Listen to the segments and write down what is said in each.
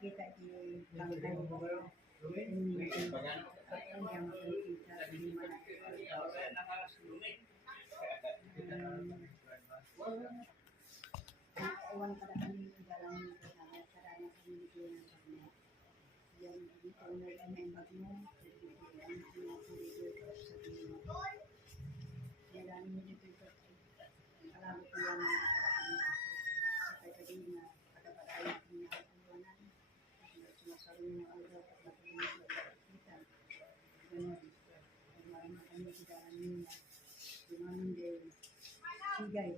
kita di bangkai ini yang kita di mana awan pada kami dalam caranya kami di yang di tahun ini bagno dan ini juga alam yang sampai tadi ada pada ayat ini cuma saling ada pada kita kemarin kami di dalamnya di mana di Sigai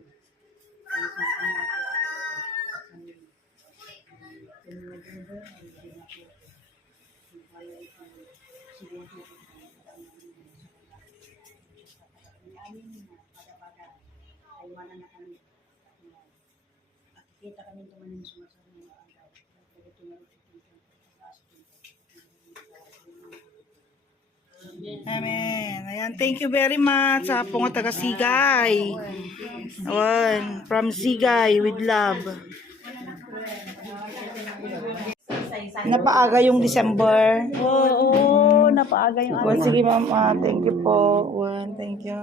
kita kami teman semua Amen. Ayan, thank you very much sa po nga taga Sigay. Ayan, from Sigay with love. Napaaga yung December. Oo, napaaga yung Well, sige ma'am, thank you po. Well, thank you.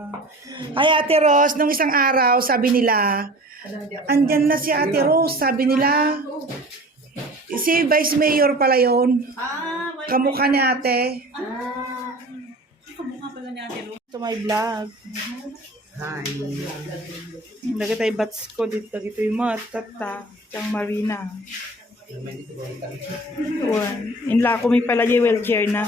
Ay, Ate Rose, nung isang araw, sabi nila, andyan na si Ate Rose, sabi nila. Si Vice Mayor pala yun. Kamukha ni Ate. kamukha pala ni Ate Rose. To my vlog. Hi. Lagi tayo bats ko dito. Dito yung mga tata. Tiyang Marina. Inla ko may pala yung wheelchair na.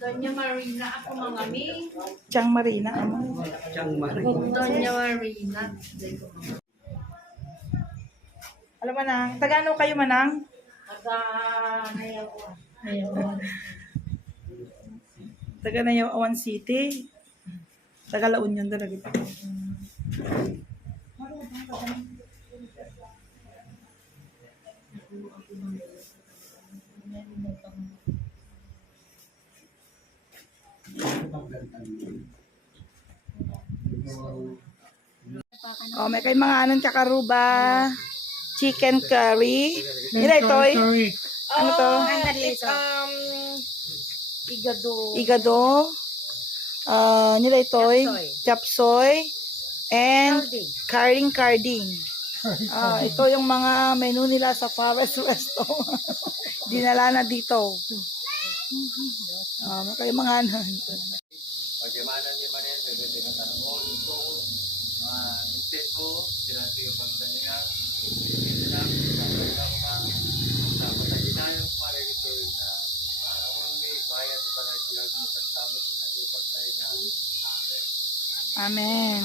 Doña Marina, ako mga mi. Tiyang Marina. Ano? Doña Marina. Alam mo nang, taga-ano kayo manang? Taga Nayawan City. Taga La Union talaga ito. Oh, may kay mga anong kakaruba. Chicken curry. Nila ito eh. Ano to? Igado. Nila ito eh. Chop soy. And carding. Ito yung mga menu nila sa Forest Resto. Dinala na dito. Kayo mga ano. Bagaimana ni Maria bebe dengan tanong ito intent ko sila yung pagtanian sila dapat tayo para ito na ang may bayad para sila sa summit na ito pagtanian. Amen.